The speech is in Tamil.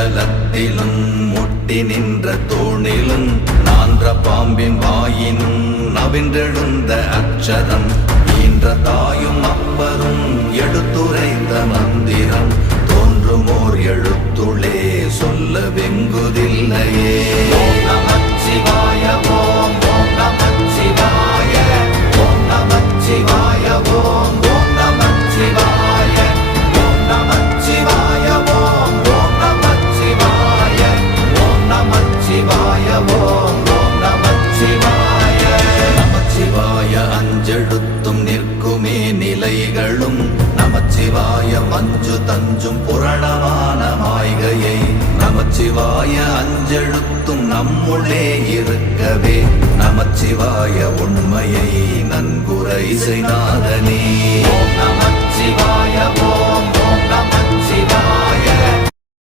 மண்டலத்திலும் முட்டி நின்ற தூணிலும் நான்ற பாம்பின் வாயினும் நவின்றெழுந்த அச்சரம் ஈன்ற தாயும் அப்பரும் எடுத்துரைத்த மந்திரம் தோன்றுமோர் எழுத்துளே சொல்ல வெங்குதில்லையே. ஓம் நமச்சிவாய ஓம் ஓம் நமச்சிவாய ஓம் நமச்சிவாய ஓம் ஓம் நமச்சிவாய ஓம் நமச்சிவாய ஓம் ஓம் நமச்சிவாய ஓம் நமச்சிவாய ஓம் ஓம் நமச்சிவாய. நமச்சிவாய அஞ்செழுத்தும் நிற்குமே நிலைகளும் நமச்சிவாய மஞ்சு தஞ்சும் புரணமான மாய்கையை நமச்சிவாய அஞ்செழுத்தும் நம்முள்ளே இருக்கவே நமச்சிவாய உண்மையை நன்குரை செய்நாதனே. ஓம் நமச்சிவாய ஓம்